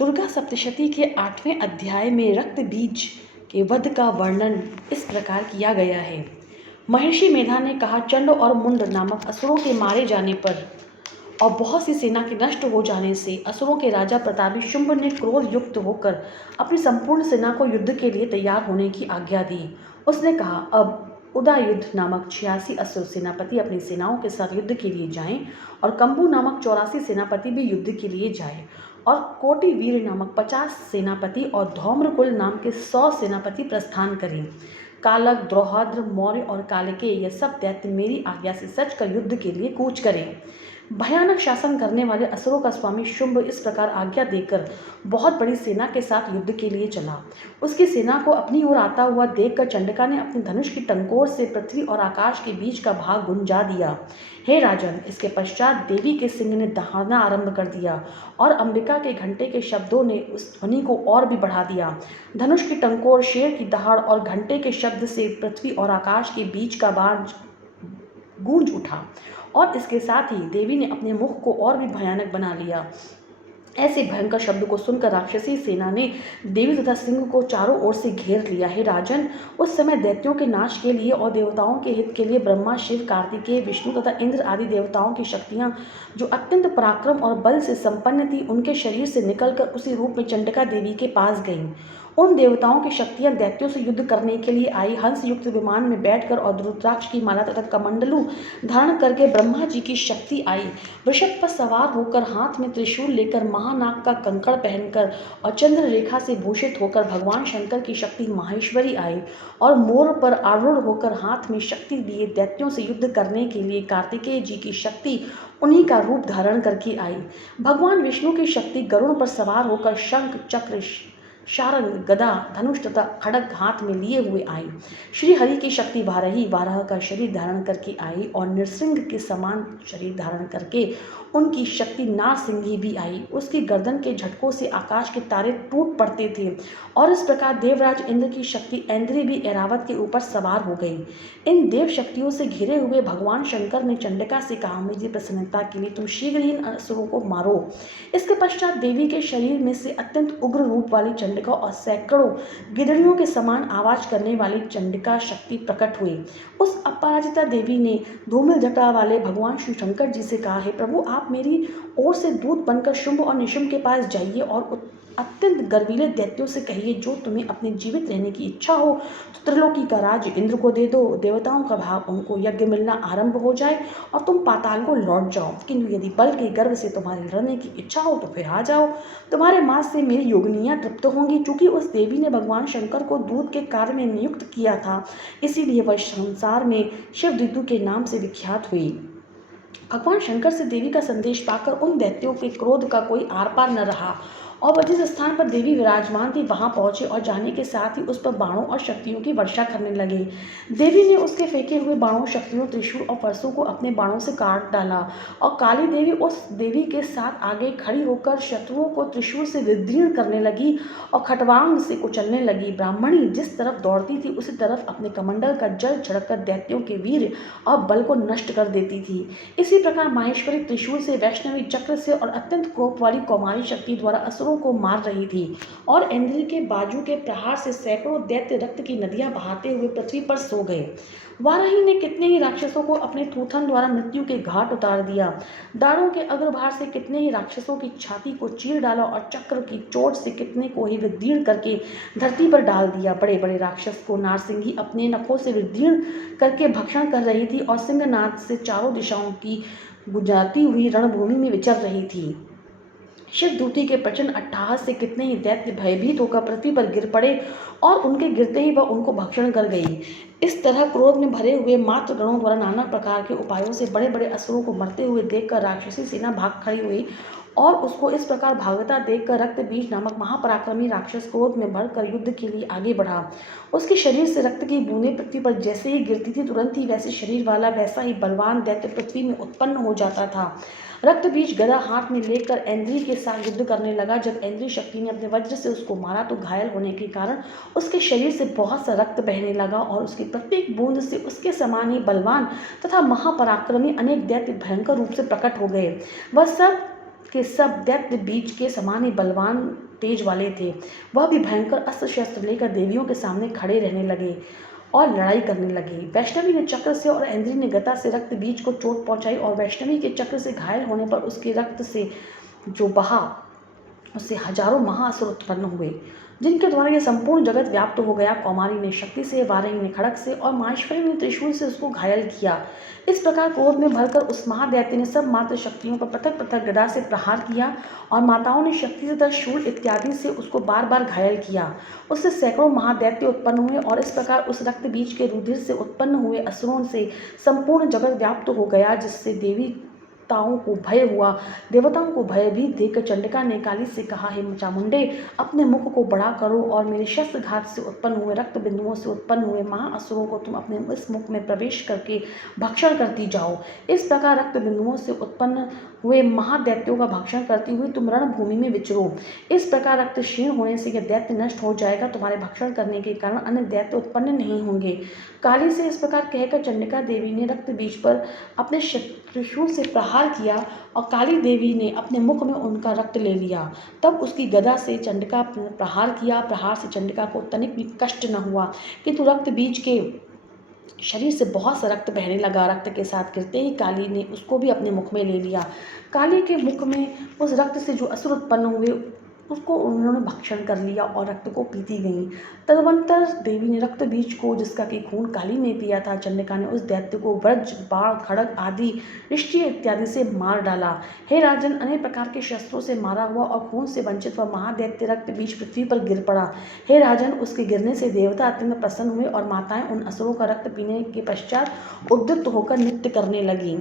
दुर्गा सप्तशती के 8वें अध्याय में रक्त बीज के वध का वर्णन इस प्रकार किया गया है। महर्षि मेधा ने कहा, चंड और मुंड नामक असुरों के मारे जाने पर और बहुत सी सेना के नष्ट हो जाने से असुरों के राजा प्रतापी शुंभ ने क्रोध युक्त होकर अपनी संपूर्ण सेना को युद्ध के लिए तैयार होने की आज्ञा दी। उसने कहा, अब उदययुध नामक 86 असुर सेनापति अपनी सेनाओं के साथ युद्ध के लिए जाएं और कंबू नामक 84 सेनापति भी युद्ध के लिए जाएं और कोटि वीर नामक 50 सेनापति और धौम्रकुल नाम के 100 सेनापति प्रस्थान करें। कालक, द्रौहाद्र, मौर्य और कालिके ये सब दैत्य मेरी आज्ञा से सच कर युद्ध के लिए कूच करें। भयानक शासन करने वाले असुरों का स्वामी शुंभ इस प्रकार आज्ञा देकर बहुत बड़ी सेना के साथ युद्ध के लिए चला। उसकी सेना को अपनी ओर आता हुआ देखकर चंडिका ने अपने धनुष की टंकोर से पृथ्वी और आकाश के बीच का भाग गुंजा दिया। हे राजन, इसके पश्चात देवी के सिंह ने दहाड़ना आरंभ कर दिया और अंबिका के घंटे के शब्दों ने उस ध्वनि को और भी बढ़ा दिया। धनुष की टंकोर, शेर की दहाड़ और घंटे के शब्द से पृथ्वी और आकाश के बीच का बाज गूंज उठा और इसके साथ ही देवी ने अपने मुख को और भी भयानक बना लिया। ऐसे भयंकर शब्द को सुनकर राक्षसी सेना ने देवी तथा सिंह को चारों ओर से घेर लिया। है राजन, उस समय दैत्यों के नाश के लिए और देवताओं के हित के लिए ब्रह्मा, शिव, कार्तिकेय, विष्णु तथा इंद्र आदि देवताओं की शक्तियां जो अत्यंत पराक्रम और बल से संपन्न थी, उनके शरीर से निकलकर उसी रूप में चंडिका देवी के पास गईं। उन देवताओं की शक्तियां दैत्यों से युद्ध करने के लिए आई। हंस युक्त विमान में बैठकर और रुद्राक्ष की माला तथा कमंडलू धारण करके ब्रह्मा जी की शक्ति आई। वृषभ पर सवार होकर, हाथ में त्रिशूल लेकर, महानाग का कंकड़ पहनकर और चंद्र रेखा से भूषित होकर भगवान शंकर की शक्ति माहेश्वरी आई और मोर पर आरूढ़ होकर हाथ में शक्ति लिए दैत्यों से युद्ध करने के लिए कार्तिकेय जी की शक्ति उन्हीं का रूप धारण करके आई। भगवान विष्णु की शक्ति गरुड़ पर सवार होकर शंख, चक्र, शारंग, गदा, धनुष तथा खड्ग हाथ में लिए हुए आई। श्री हरि की शक्ति वाराही वाराह का शरीर धारण करके आई और नृसिंह के समान शरीर धारण करके उनकी शक्ति नारसिंही भी आई। उसकी गर्दन के झटकों से आकाश के तारे टूट पड़ते थे और इस प्रकार देवराज इंद्र की शक्ति ऐन्द्री भी ऐरावत के ऊपर सवार हो गई। इन देव शक्तियों से घिरे हुए भगवान शंकर ने चंडिका से कहा, मेरी प्रसन्नता के लिए तुम शीघ्र ही इन असुरों को मारो। इसके पश्चात देवी के शरीर में से अत्यंत उग्र रूप वाली चंडिका और सैकड़ों गिदड़ियों के समान आवाज करने वाली चंडिका शक्ति प्रकट हुई। उस अपराजिता देवी ने धूमिल जटा वाले भगवान श्री शंकर जी से कहा, है प्रभु, आप मेरी ओर से दूत बनकर शुंभ और निशुंभ के पास जाइए और अत्यंत गर्वीले दैत्यों से कहिए, जो तुम्हें अपने जीवित रहने की इच्छा हो तो त्रिलोकी का राज्य इंद्र को दे दो, देवताओं का भाग उनको यज्ञ मिलना आरंभ हो जाए और तुम पाताल को लौट जाओ। किंतु यदि बल के गर्व से तुम्हारी लड़ने की इच्छा हो तो फिर आ जाओ, तुम्हारे मास से मेरी योगिनियां तृप्त होंगी। चूंकि उस देवी ने भगवान शंकर को दूत के कार्य में नियुक्त किया था, इसीलिए वह संसार में शिवदूतु के नाम से विख्यात हुई। भगवान शंकर से देवी का संदेश पाकर उन दैत्यों के क्रोध का कोई आर पार न रहा और वह जिस स्थान पर देवी विराजमान थी वहां पहुंचे और जाने के साथ ही उस पर बाणों और शक्तियों की वर्षा करने लगे। देवी ने उसके फेंके हुए बाणों, शक्तियों, त्रिशूल और परसों को अपने बाणों से काट डाला और काली देवी उस देवी के साथ आगे खड़ी होकर शत्रुओं को त्रिशूल से विदीर्ण करने लगी और खटवांग से कुचलने लगी। ब्राह्मणी जिस तरफ दौड़ती थी उसी तरफ अपने कमंडल का जल छिड़ककर दैत्यों के वीर और बल को नष्ट कर देती थी। इसी प्रकार माहेश्वरी त्रिशूल से, वैष्णवी चक्र से और अत्यंत कोप वाली कौमारी शक्ति द्वारा असुरों को मार रही थी और इंद्र के बाजू के प्रहार से सैकड़ों दैत्य रक्त की नदियां बहाते हुए पृथ्वी पर सो गए। वाराही ने कितने ही राक्षसों को अपने थूथन द्वारा मृत्यु के घाट उतार दिया। दाढ़ों के अग्रभार से कितने ही राक्षसों की छाती को चीर डाला और चक्र की चोट से कितने को ही विदीर्ण करके धरती पर डाल दिया। बड़े बड़े राक्षस को नारसिंही अपने नखों से विदीर्ण करके भक्षण कर रही थी और सिंहनाद से चारों दिशाओं की गुजराती हुई रणभूमि में विचर रही थी। शिवदूती के प्रचंड अट्टहास से कितने ही दैत्य भयभीत होकर पृथ्वी पर गिर पड़े और उनके गिरते ही वह उनको भक्षण कर गई। इस तरह क्रोध में भरे हुए मात्र गणों द्वारा नाना प्रकार के उपायों से बड़े बड़े असुरों को मरते हुए देखकर राक्षसी सेना भाग खड़ी हुई और उसको इस प्रकार भागता देखकर रक्त बीज नामक महापराक्रमी राक्षस क्रोध में भरकर युद्ध के लिए आगे बढ़ा। उसके शरीर से रक्त की बूंदें पृथ्वी पर जैसे ही गिरती थी, तुरंत ही वैसे शरीर वाला वैसा ही बलवान दैत्य पृथ्वी में उत्पन्न हो जाता था। रक्त बीज गदा हाथ में लेकर ऐन्द्री के साथ युद्ध करने लगा। जब ऐन्द्री शक्ति ने अपने वज्र से उसको मारा तो घायल होने के कारण उसके शरीर से बहुत सा रक्त बहने लगा और उसकी प्रत्येक बूंद से उसके समान ही बलवान तथा महापराक्रमी अनेक दैत्य भयंकर रूप से प्रकट हो गए। वह सब के सब दैत्य बीज के समान ही बलवान तेज वाले थे। वह भी भयंकर अस्त्र शस्त्र लेकर देवियों के सामने खड़े रहने लगे और लड़ाई करने लगे। वैष्णवी ने चक्र से और इंद्री ने गदा से रक्त बीज को चोट पहुंचाई और वैष्णवी के चक्र से घायल होने पर उसके रक्त से जो बहा उससे हजारों महाअसुर उत्पन्न हुए, जिनके द्वारा यह संपूर्ण जगत व्याप्त हो गया। कौमारी ने शक्ति से, वाराही ने खड़ग से और माहेश्वरी ने त्रिशूल से उसको घायल किया। इस प्रकार क्रोध में भरकर उस महादैत्य ने सब मात्र शक्तियों पर पृथक पृथक गदा से प्रहार किया और माताओं ने शक्ति से तथा शूल इत्यादि से उसको बार बार घायल किया। उससे सैकड़ों महादैत्य उत्पन्न हुए और इस प्रकार उस रक्त बीज के रुधिर से उत्पन्न हुए असुरों से संपूर्ण जगत व्याप्त हो गया, जिससे देवताओं को भयभीत देखकर चंडिका ने काली से कहा, हे चामुंडे, अपने मुख को बड़ा करो और मेरे शस्त्रघात से उत्पन्न हुए रक्त बिंदुओं से उत्पन्न हुए महाअसुरों को तुम अपने इस मुख में प्रवेश करके भक्षण करती जाओ। इस प्रकार रक्त बिंदुओं से उत्पन्न हुए महादैत्यों का भक्षण करती हुई तुम रणभूमि में विचरो। इस प्रकार रक्त क्षीण होने से यह दैत्य नष्ट हो जाएगा। तुम्हारे भक्षण करने के कारण अन्य दैत्य उत्पन्न नहीं होंगे। काली से इस प्रकार कहकर चंडिका देवी ने रक्त बीज पर अपने त्रिशूल से प्रहार किया और काली देवी ने अपने मुख में उनका रक्त ले लिया। तब उसकी गदा से चंडिका ने प्रहार किया। प्रहार से चंडिका को तनिक भी कष्ट न हुआ, किंतु रक्त बीज के शरीर से बहुत सा रक्त बहने लगा। रक्त के साथ गिरते ही काली ने उसको भी अपने मुख में ले लिया। काली के मुख में उस रक्त से जो असुर उत्पन्न हुए उसको उन्होंने भक्षण कर लिया और रक्त को पीती गईं। तदनंतर देवी ने रक्त बीज को, जिसका कि खून काली ने पिया था, चंडिका ने उस दैत्य को वज्र, बाण, खड़ग आदि रिष्टि इत्यादि से मार डाला। हे राजन, अनेक प्रकार के शस्त्रों से मारा हुआ और खून से वंचित वह महादैत्य रक्त बीज पृथ्वी पर गिर पड़ा। हे राजन, उसके गिरने से देवता अत्यंत प्रसन्न हुए और माताएं उन असुरों का रक्त पीने के पश्चात उद्युक्त होकर नृत्य करने लगीं।